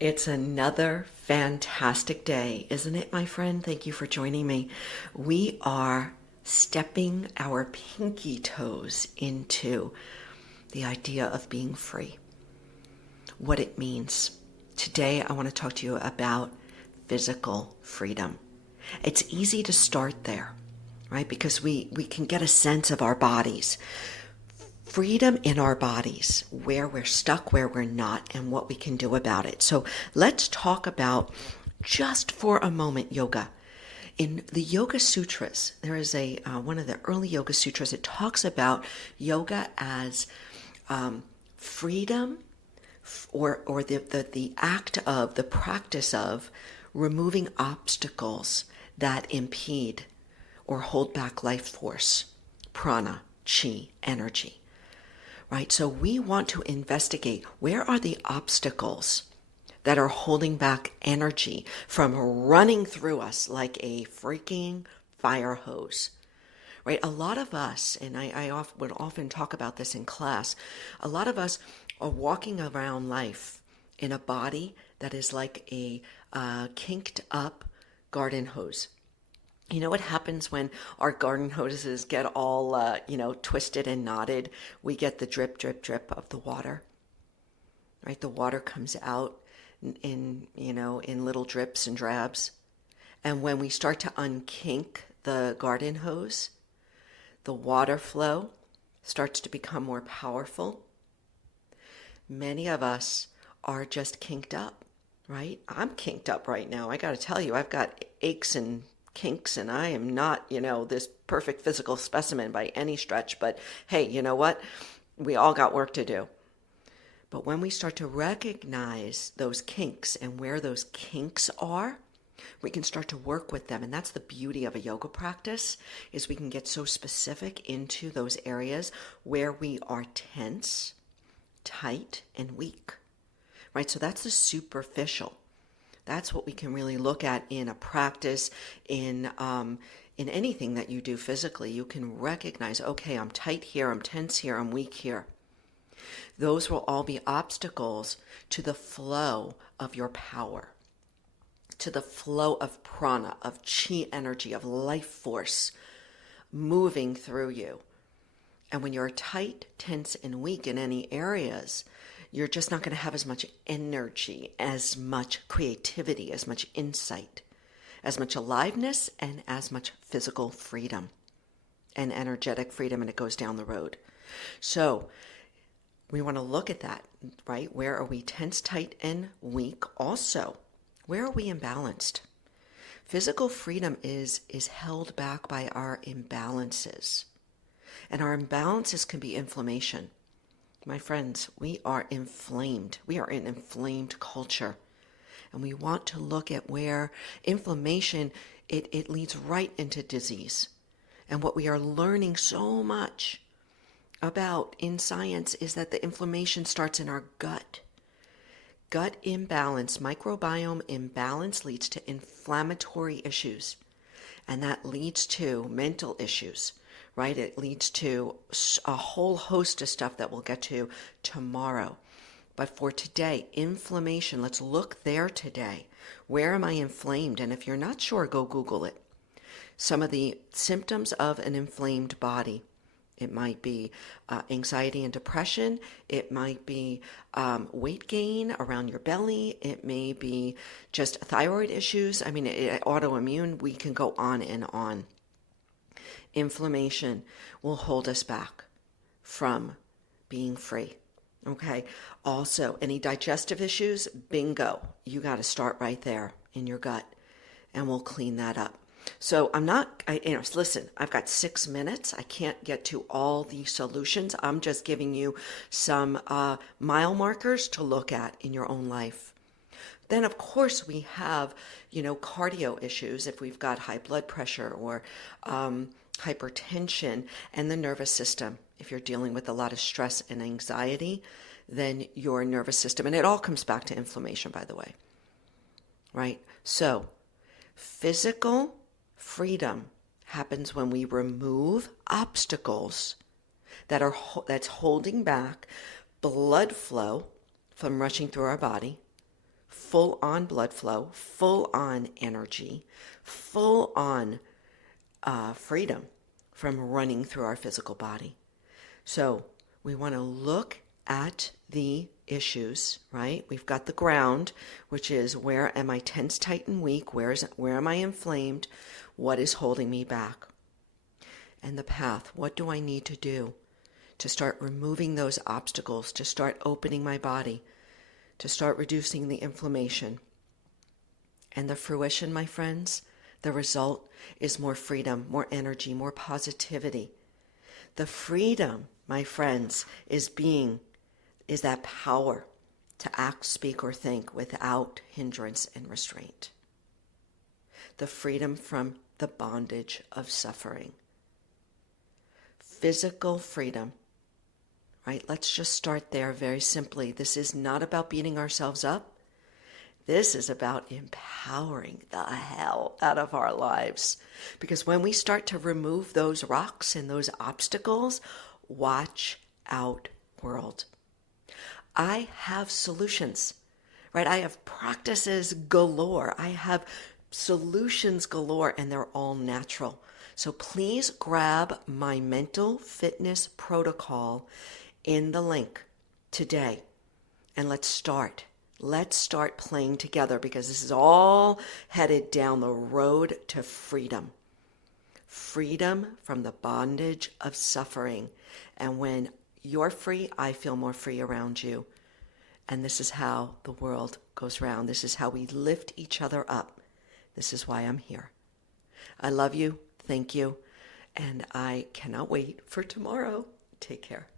It's another fantastic day, isn't it, my friend? Thank you for joining me. We are stepping our pinky toes into the idea of being free, what it means. Today, I want to talk to you about physical freedom. It's easy to start there, right? Because we can get a sense of our bodies. Freedom in our bodies, where we're stuck, where we're not, and what we can do about it. So let's talk about, just for a moment, yoga. In the Yoga Sutras, there is a one of the early Yoga Sutras. It talks about yoga as freedom, or the act of, the practice of removing obstacles that impede or hold back life force, prana, chi, energy. Right? So we want to investigate, where are the obstacles that are holding back energy from running through us like a freaking fire hose. Right? A lot of us, and I would often talk about this in class, a lot of us are walking around life in a body that is like a kinked up garden hose. You know what happens when our garden hoses get all, twisted and knotted? We get the drip, drip, drip of the water, right? The water comes out in little drips and drabs. And when we start to unkink the garden hose, the water flow starts to become more powerful. Many of us are just kinked up, right? I'm kinked up right now. I got to tell you, I've got aches and kinks, and I am not, this perfect physical specimen by any stretch, but hey, you know what? We all got work to do. But when we start to recognize those kinks and where those kinks are, we can start to work with them. And that's the beauty of a yoga practice, is we can get so specific into those areas where we are tense, tight, and weak, right? So that's the superficial. That's what we can really look at in a practice, in anything that you do physically. You can recognize, okay, I'm tight here, I'm tense here, I'm weak here. Those will all be obstacles to the flow of your power, to the flow of prana, of chi energy, of life force moving through you. And when you're tight, tense, and weak in any areas, you're just not going to have as much energy, as much creativity, as much insight, as much aliveness, and as much physical freedom and energetic freedom, and it goes down the road. So we want to look at that, right? Where are we tense, tight, and weak? Also, where are we imbalanced? Physical freedom is held back by our imbalances. And our imbalances can be inflammation. My friends, we are inflamed. We are an inflamed culture. And we want to look at where inflammation, it leads right into disease. And what we are learning so much about in science is that the inflammation starts in our gut. Gut imbalance, microbiome imbalance leads to inflammatory issues. And that leads to mental issues. Right? It leads to a whole host of stuff that we'll get to tomorrow. But for today, inflammation, let's look there today. Where am I inflamed? And if you're not sure, go Google it. Some of the symptoms of an inflamed body. It might be anxiety and depression. It might be weight gain around your belly. It may be just thyroid issues. I mean, autoimmune, we can go on and on. Inflammation will hold us back from being free. Okay. Also, any digestive issues, bingo. You got to start right there in your gut, and we'll clean that up. So listen, I've got 6 minutes. I can't get to all the solutions. I'm just giving you some mile markers to look at in your own life. Then, of course, we have, cardio issues if we've got high blood pressure or hypertension, and the nervous system. If you're dealing with a lot of stress and anxiety, then your nervous system, and it all comes back to inflammation, by the way, right? So physical freedom happens when we remove obstacles that's holding back blood flow from rushing through our body, full on blood flow, full on energy, full on freedom from running through our physical body. So we want to look at the issues, right? We've got the ground, which is where am I tense, tight, and weak? Where am I inflamed? What is holding me back? And the path, what do I need to do to start removing those obstacles, to start opening my body, to start reducing the inflammation? And the fruition, my friends, the result is more freedom, more energy, more positivity. The freedom, my friends, is that power to act, speak, or think without hindrance and restraint. The freedom from the bondage of suffering. Physical freedom, right? Let's just start there very simply. This is not about beating ourselves up. This is about empowering the hell out of our lives. Because when we start to remove those rocks and those obstacles, watch out, world. I have solutions, right? I have practices galore. I have solutions galore, and they're all natural. So please grab my mental fitness protocol in the link today, and let's start. Let's start playing together, because this is all headed down the road to freedom. Freedom from the bondage of suffering. And when you're free, I feel more free around you. And this is how the world goes round. This is how we lift each other up. This is why I'm here. I love you. Thank you. And I cannot wait for tomorrow. Take care.